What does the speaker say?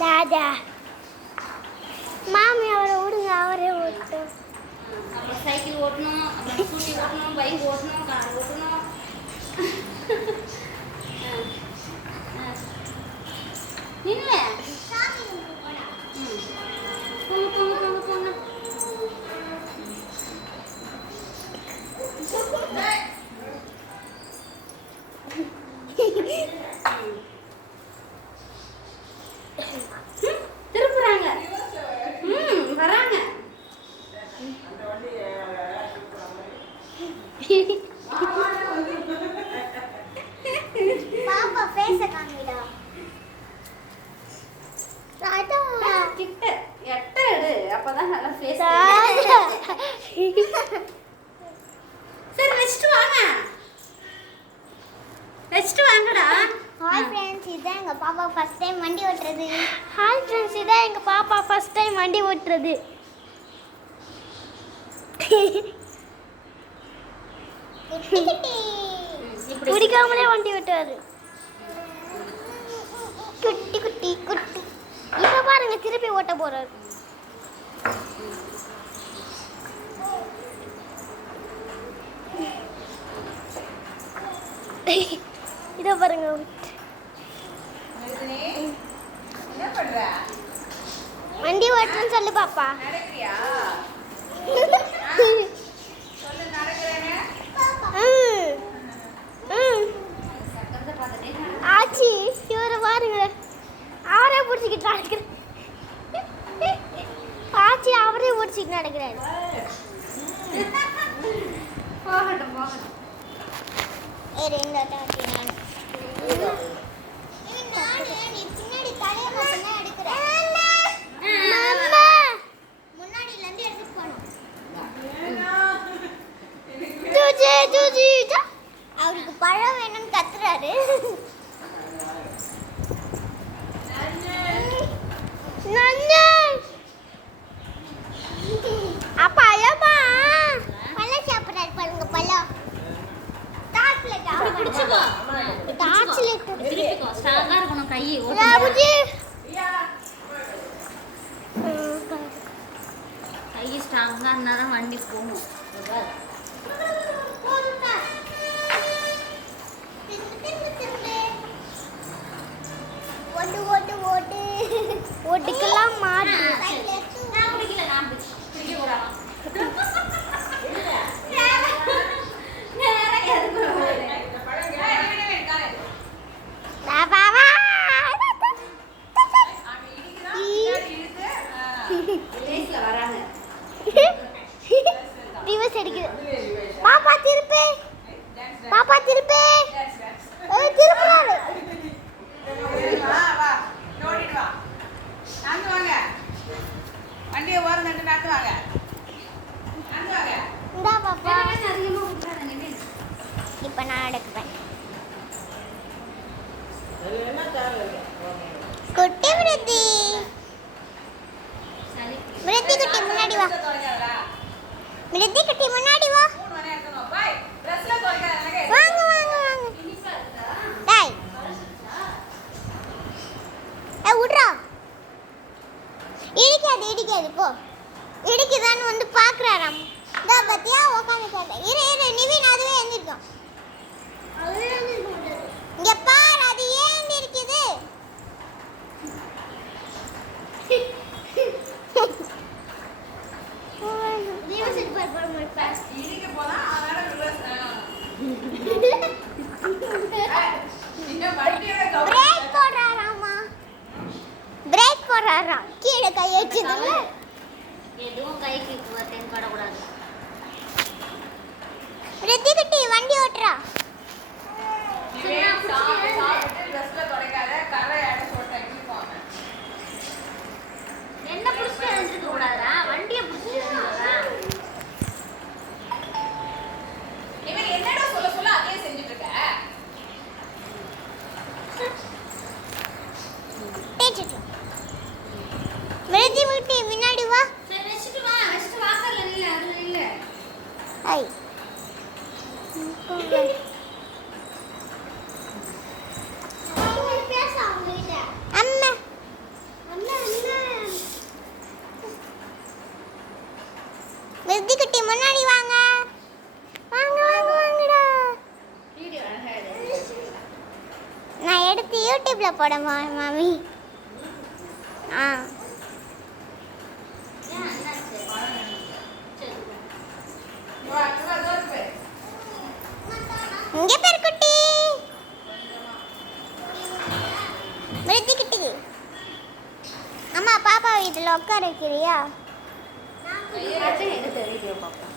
தாதா மாமி அவரை விடுங்க, அவரே ஓட்டும். அப்புறம் சைக்கிள் ஓட்டணும், அப்புறம் ஸ்கூட்டி ஓட்டணும், பைக் ஓட்டணும், கார் ஓட்டணும். நில்ல. போங்க போங்க போங்க போங்க. திருப்புறாங்க. வராங்க. பாப்பா ஃபேஸ காமிடா. தாதா கிட்ட எட்ட எடு, அப்பதான் நல்லா ஃபேஸ். சரி வச்சுட்டு வாங்க, வச்சுட்டு வாங்கடா. ஹாய் ஃப்ரெண்ட்ஸ், இதான் எங்க பாப்பா ஃபர்ஸ்ட் டைம் வண்டி ஓட்டுறது. ஹாய் ஃப்ரெண்ட்ஸ், இதான் எங்க பாப்பா ஃபர்ஸ்ட் டைம் வண்டி ஓட்டுறது. குடிக்காமலே வண்டி ஓட்டுவாரு. குட்டி குட்டி குட்டி. இப்ப பாருங்க, திருப்பி ஓட்ட போறாரு. இதோ பாருங்க. வண்டி ஓட்டுறேன்னு சொல்லு பாப்பா. ஆச்சி இவரை பாருங்க, அவரே பிடிச்சிக்கிட்டு நடக்கிற. ஆச்சி அவரே பிடிச்சிக்கிட்டு நடக்கிறாரு. போகட்டும் போகட்டும். அவருக்கு பழம் வேணும்னு கத்துறாரு. அப்பா ஐயப்பா பழம் சாப்பிடுறாரு பாருங்க. பழம் அப்படி பிடிச்சுக்கோ. திருப்பிக்கோ. ஸ்ட்ராங்கா இருக்கணும் கை. கை ஸ்ட்ராங்கா இருந்தாதான் வண்டி போகும். ஓட்டு ஓட்டு ஓட்டு ஓட்டுக்கெல்லாம் மாட்டு. நான் பிடிக்கல, நான் பிடிக்க கூடாது. வராங்க. ரிவர்ஸ் அடிக்குது. பாப்பா திருப்பி, பாப்பா திருப்பி. திருப்புறாரு. வண்டியை ஓரம் நட்டு நாட்டுவாங்க. இந்தா பாப்பா. இப்ப நான் எடுப்பேன். குட்டி விருத்தி, விருத்தி குட்டி முன்னாடி வா. விருத்தி குட்டி முன்னாடி வா. வாங்க வாங்க வாங்க. டேய் விட்றா. இடிக்காது இடிக்காது போ. இடிக்குதான்னு வந்து பாக்குறாராம். இதா பத்தியா உட்காந்துக்காத. இரு இரு நிவின், அதுவே எழுந்திருக்கும். இங்க பாரு, அது ஏன் இருக்குது. பிரேக் போடுறாராமா. பிரேக் போடுறாராம். கீழே கை வச்சதுல எதுவும் கைக்கு தென்படக்கூடாது. ரித்தி குட்டி வண்டி ஓட்டுறா. என்ன பிடிச்சிட்டு எழுந்திருக்க கூடாதா? வண்டியை பிடிச்சிட்டு எழுந்திருக்கா? இவன் என்னடா சொல்ல சொல்ல அதே செஞ்சுட்டு இருக்க. ரித்தி குட்டி முன்னாடி வா. சரி வச்சுட்டு வா, வச்சுட்டு வாசல்ல நில்லு, அதுல நில்லு. ஐ அம்மா கீழே போட மாமி. ஆ ஏன் என்னாச்சு? சரி. இங்க பேர் குட்டி மிருத்தி குட்டி. அம்மா பாப்பா இதில் உட்கார வைக்கிறியா? எடுத்து வீடியோ பார்ப்பேன்.